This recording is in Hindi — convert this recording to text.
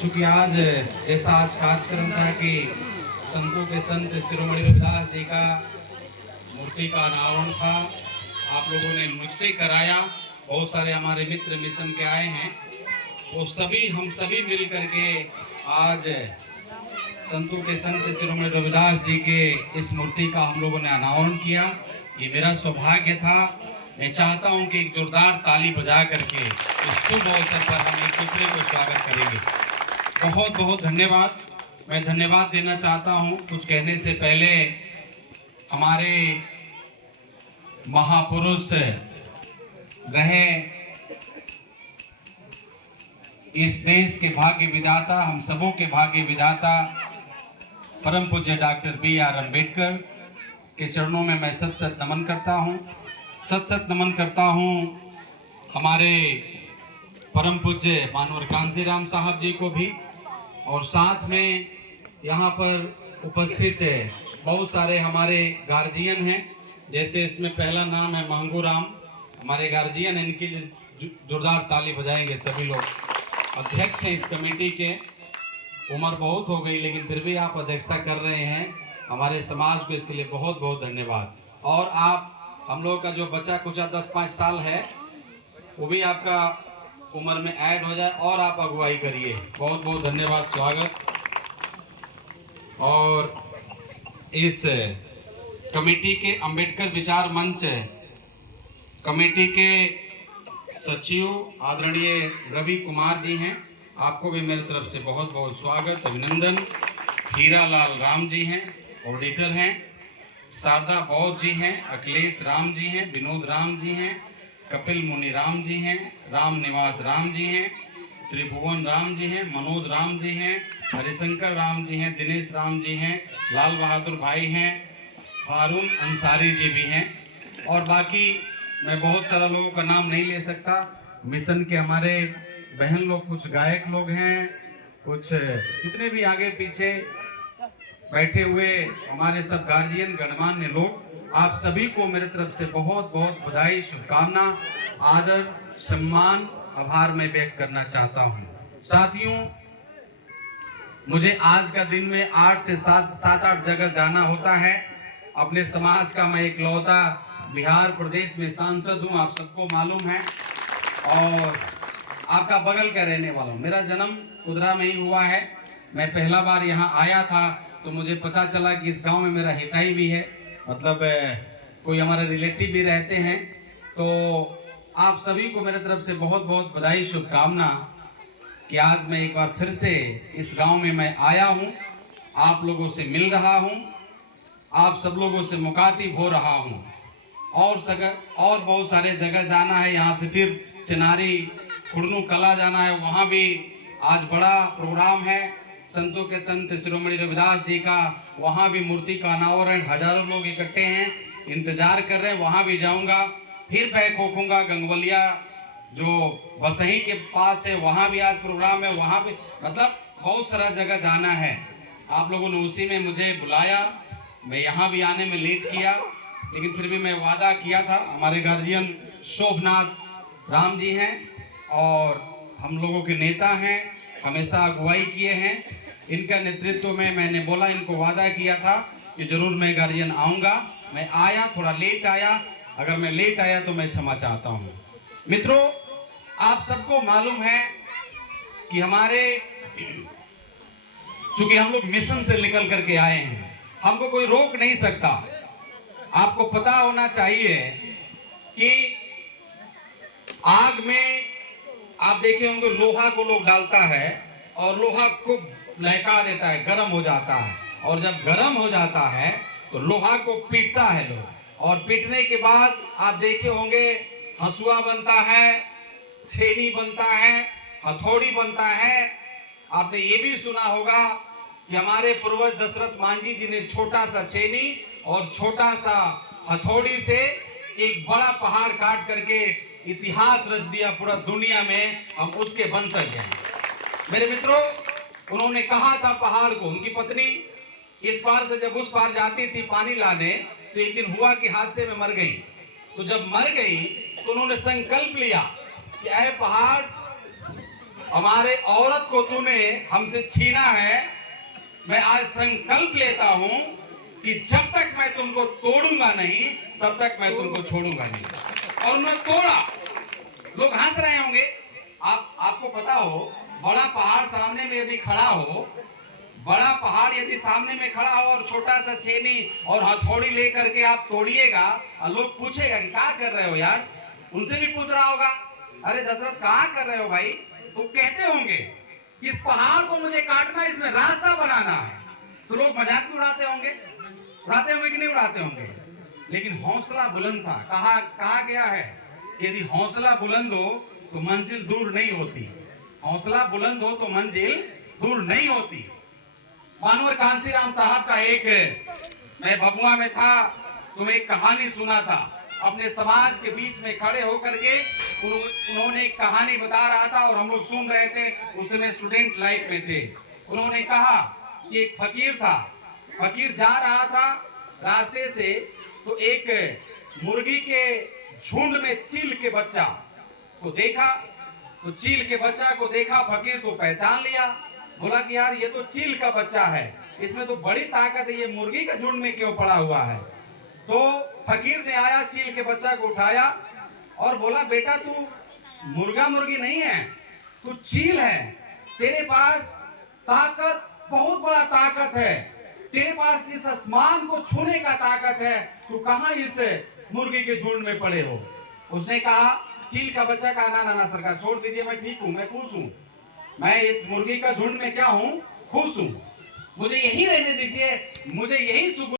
चूंकि आज ऐसा आज कार्यक्रम था कि संतों के संत शिरोमणि रविदास जी का मूर्ति का अनावरण था। आप लोगों ने मुझसे कराया, बहुत सारे हमारे मित्र मिशन के आए हैं, वो सभी हम सभी मिल करके आज संतों के संत शिरोमणि रविदास जी के इस मूर्ति का हम लोगों ने अनावरण किया। ये मेरा सौभाग्य था। मैं चाहता हूं कि एक जोरदार ताली बजा करके इस शुभ अवसर पर हम एक दूसरे को स्वागत करेंगे। बहुत बहुत धन्यवाद। मैं धन्यवाद देना चाहता हूं कुछ कहने से पहले हमारे महापुरुष रहे, इस देश के भाग्य विधाता, हम सबों के भाग्य विधाता परम पूज्य डॉक्टर बी.आर. अम्बेडकर के चरणों में मैं सत सत नमन करता हूँ। सत सत नमन करता हूँ हमारे परम पूज्य मानवर कांसी राम साहब जी को भी, और साथ में यहाँ पर उपस्थित बहुत सारे हमारे गार्जियन हैं। जैसे इसमें पहला नाम है मांगू राम, हमारे गार्जियन, इनके लिए जोरदार ताली बजाएंगे सभी लोग। अध्यक्ष हैं इस कमेटी के, उम्र बहुत हो गई लेकिन फिर भी आप अध्यक्षता कर रहे हैं हमारे समाज को, इसके लिए बहुत बहुत धन्यवाद। और आप हम लोग का जो बचा कुचा 10-5 साल है वो भी आपका उम्र में ऐड हो जाए और आप अगुवाई करिए। बहुत बहुत धन्यवाद, स्वागत। और इस कमेटी के अंबेडकर विचार मंच कमेटी के सचिव आदरणीय रवि कुमार जी हैं, आपको भी मेरी तरफ से बहुत बहुत स्वागत, अभिनंदन। हीरालाल राम जी हैं, ऑडिटर हैं। शारदा बौद्ध जी हैं, अखिलेश राम जी हैं, विनोद राम जी हैं, कपिल मुनि राम जी हैं, राम निवास राम जी हैं, त्रिभुवन राम जी हैं, मनोज राम जी हैं, हरिशंकर राम जी हैं, दिनेश राम जी हैं, लाल बहादुर भाई हैं, हारून अंसारी जी भी हैं, और बाकी मैं बहुत सारा लोगों का नाम नहीं ले सकता। मिशन के हमारे बहन लोग, कुछ गायक लोग हैं, कुछ जितने भी आगे पीछे बैठे हुए हमारे सब गार्जियन गणमान्य लोग, आप सभी को मेरे तरफ से बहुत बहुत बधाई, शुभकामना, आदर, सम्मान, आभार मैं व्यक्त करना चाहता हूं। साथियों, मुझे आज का दिन में 8 से 7-8 जगह जाना होता है। अपने समाज का मैं इकलौता बिहार प्रदेश में सांसद हूं, आप सबको मालूम है, और आपका बगल का रहने वाला हूं। मेरा जन्म कुदरा में ही हुआ है। मैं पहला बार यहाँ आया था तो मुझे पता चला कि इस गांव में मेरा हिताई भी है, मतलब कोई हमारे रिलेटिव भी रहते हैं। तो आप सभी को मेरे तरफ से बहुत बहुत बधाई, शुभकामना कि आज मैं एक बार फिर से इस गांव में मैं आया हूं, आप लोगों से मिल रहा हूं, आप सब लोगों से मुखातिब हो रहा हूं, और बहुत सारे जगह जाना है। यहाँ से फिर चिनारी खुड़नू कला जाना है, वहाँ भी आज बड़ा प्रोग्राम है संतों के संत शिरोमणि रविदास जी का। वहाँ भी मूर्ति का अनावरण, हजारों लोग इकट्ठे हैं, इंतजार कर रहे हैं, वहाँ भी जाऊँगा। फिर पैक होकूंगा गंगवलिया जो बसही के पास है, वहाँ भी आज प्रोग्राम है, वहाँ भी, मतलब बहुत सारा जगह जाना है। आप लोगों ने उसी में मुझे बुलाया, मैं यहाँ भी आने में लेट किया, लेकिन फिर भी मैं वादा किया था। हमारे गार्जियन शोभनाथ राम जी हैं और हम लोगों के नेता हैं, हमेशा अगुवाई किए हैं। इनका नेतृत्व में मैंने बोला, इनको वादा किया था कि जरूर मैं गार्जियन आऊँगा। मैं आया, थोड़ा लेट आया, अगर मैं लेट आया तो मैं क्षमा चाहता हूँ। मित्रों, आप सबको मालूम है कि हमारे, चूंकि हम लोग मिशन से निकल करके आए हैं, हमको कोई रोक नहीं सकता। आपको पता होना चाहिए कि आग में आप देखे होंगे लोहा को लोग डालता है और लोहा खूब लहका देता है, गर्म हो जाता है, और जब गर्म हो जाता है तो लोहा को पीटता है लोग, और पीटने के बाद आप देखे होंगे हंसुआ बनता है, छेनी बनता है, हथौड़ी बनता है। आपने ये भी सुना होगा कि हमारे पूर्वज दशरथ मांझी जी ने छोटा सा छेनी और छोटा सा हथौड़ी से एक बड़ा पहाड़ काट करके इतिहास रच दिया पूरा दुनिया में, हम उसके वंशज हैं। मेरे मित्रों, उन्होंने कहा था पहाड़ को, उनकी पत्नी इस पार से जब उस पार जाती थी पानी लाने, तो एक दिन हुआ कि हादसे में मर गई। तो जब मर गई तो उन्होंने संकल्प लिया कि ऐ पहाड़, हमारे औरत को तूने हमसे छीना है। मैं आज संकल्प लेता हूं कि जब तक मैं तुमको तोड़ूंगा नहीं तब तक मैं तुमको छोड़ूंगा नहीं। और उन्होंने तोड़ा। लोग हंस रहे होंगे। आपको पता हो, बड़ा पहाड़ सामने में यदि खड़ा हो, बड़ा पहाड़ यदि सामने में खड़ा हो और छोटा सा छेनी और हथौड़ी लेकर के आप तोड़िएगा और लोग पूछेगा कि क्या कर रहे हो यार। उनसे भी पूछ रहा होगा, अरे दशरथ क्या कर रहे हो भाई। तो कहते होंगे इस पहाड़ को मुझे काटना, इसमें रास्ता बनाना है। तो लोग मजाक में उड़ाते होंगे कि नहीं उड़ाते होंगे। लेकिन हौसला बुलंद था। कहा गया है यदि हौसला बुलंद हो तो मंजिल दूर नहीं होती। हौसला बुलंद हो तो मंजिल दूर नहीं होती। मानवर कांसीराम साहब का एक, मैं भभुआ में था तो मैं एक कहानी सुना था। अपने समाज के बीच में खड़े होकर के उन्होंने एक कहानी बता रहा था और हम लोग सुन रहे थे। उस समय स्टूडेंट लाइफ में थे। उन्होंने कहा कि एक फकीर था। फकीर जा रहा था रास्ते से, तो एक मुर्गी के झुंड में चील के बच्चा को देखा। तो चील के बच्चा को देखा, फकीर को पहचान लिया। बोला कि यार ये तो चील का बच्चा है, इसमें तो बड़ी ताकत है, ये मुर्गी के झुंड में क्यों पड़ा हुआ है। तो फकीर ने आया, चील के बच्चा को उठाया और बोला बेटा तू मुर्गा मुर्गी नहीं है, तू चील है। तेरे पास ताकत, बहुत बड़ा ताकत है। तेरे पास इस आसमान को छूने का ताकत है। तू कहां इस मुर्गी के झुंड में पड़े हो। उसने कहा, चील का बच्चा कहा, ना ना ना सरकार छोड़ दीजिए, मैं ठीक हूं, मैं खुश हूं। मैं इस मुर्गी का झुंड में क्या हूं, खुश हूं। मुझे यही रहने दीजिए, मुझे यही सुकून